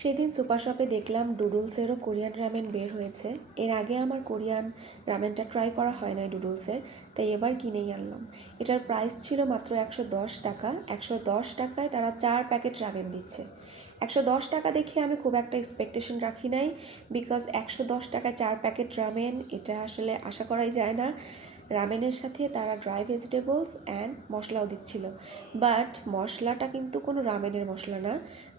সেদিন সুপার শপে দেখলাম ডুডলসেরও কোরিয়ান রামেন বের হয়েছে। এর আগে আমার কোরিয়ান রামেনটা ট্রাই করা হয় নাই ডুডলসের, তাই এবার কিনেই আনলাম। এটার প্রাইস ছিল মাত্র 110 টাকা। 110 টাকায় তারা 4 প্যাকেট রামেন দিচ্ছে। 110 টাকা দেখে আমি খুব একটা এক্সপেকটেশন রাখি নাই, বিকজ 110 টাকায় 4 প্যাকেট রামেন এটা আসলে আশা করাই যায় না। রামেনের সাথে তারা ড্রাই ভেজিটেবলস অ্যান্ড মশলাও দিচ্ছিল, বাট মশলাটা কিন্তু কোনো রামেনের মশলা না,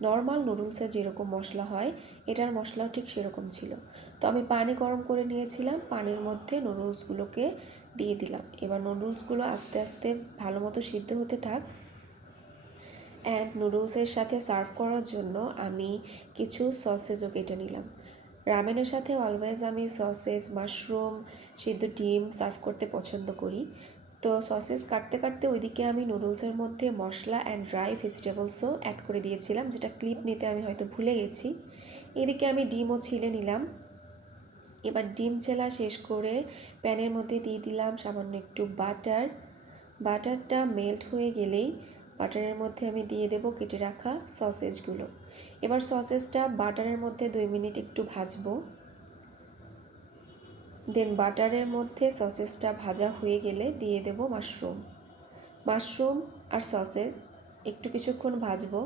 নর্মাল নুডলসের যেরকম মশলা হয় এটার মশলাও ঠিক সেরকম ছিল। তো আমি পানি গরম করে নিয়েছিলাম, পানির মধ্যে নুডলসগুলোকে দিয়ে দিলাম। এবার নুডলসগুলো আস্তে আস্তে ভালো মতো সিদ্ধ হতে থাক। অ্যান্ড নুডলসের সাথে সার্ভ করার জন্য আমি কিছু সসেজও কেটে নিলাম। রামেনের সাথে অলওয়েজ আমি সসেজ, মাশরুম, সিদ্ধ ডিম সার্ভ করতে পছন্দ করি। তো সসেজ কাটতে কাটতে ওইদিকে আমি নুডলসের মধ্যে মশলা অ্যান্ড ড্রাই ভেজিটেবলসও অ্যাড করে দিয়েছিলাম, যেটা ক্লিপ নিতে আমি হয়তো ভুলে গেছি। এদিকে আমি ডিমও ছিলে নিলাম। এবার ডিম ছেলা শেষ করে প্যানের মধ্যে দিয়ে দিলাম সামান্য একটু বাটার। বাটারটা মেল্ট হয়ে গেলেই বাটারের মধ্যে আমি দিয়ে দেব কেটে রাখা সসেজগুলো। এবার সসেজটা বাটারের মধ্যে 2 মিনিট একটু ভাজবো। দেন বাটারের মধ্যে সসেজটা ভাজা হয়ে গেলে দিয়ে দেব মাশরুম আর সসেজ একটু কিছুক্ষণ ভাজবো।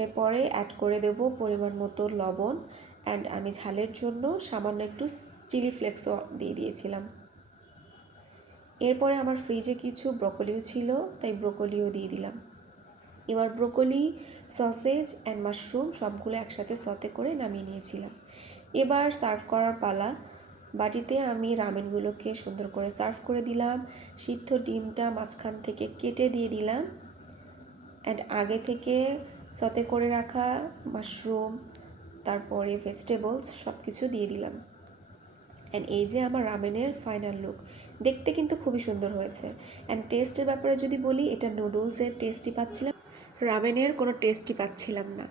এরপরে অ্যাড করে দেব পরিমাণ মতো লবণ, অ্যান্ড আমি ঝালের জন্য সামান্য একটু চিলি ফ্লেক্সও দিয়ে দিয়েছিলাম। এরপরে আমার ফ্রিজে কিছু ব্রোকলিও ছিল, তাই ব্রোকলিও দিয়ে দিলাম। এবার ব্রোকলি, সসেজ অ্যান্ড মাশরুম সবগুলো একসাথে সতে করে নামিয়ে নিয়েছিলাম। এবার সার্ভ করার পালা। বাটিতে আমি রামেনগুলোকে সুন্দর করে সার্ভ করে দিলাম। সিদ্ধ ডিমটা মাঝখান থেকে কেটে দিয়ে দিলাম, অ্যান্ড আগে থেকে সতে করে রাখা মাশরুম, তারপরে ভেজিটেবলস সব কিছু দিয়ে দিলাম। অ্যান্ড এই যে আমার রামেনের ফাইনাল লুক, দেখতে কিন্তু খুবই সুন্দর হয়েছে। অ্যান্ড টেস্টের ব্যাপারে যদি বলি, এটা নুডলসের টেস্টই পাচ্ছিলাম, রামেনের কোনো টেস্টই পাচ্ছিলাম না।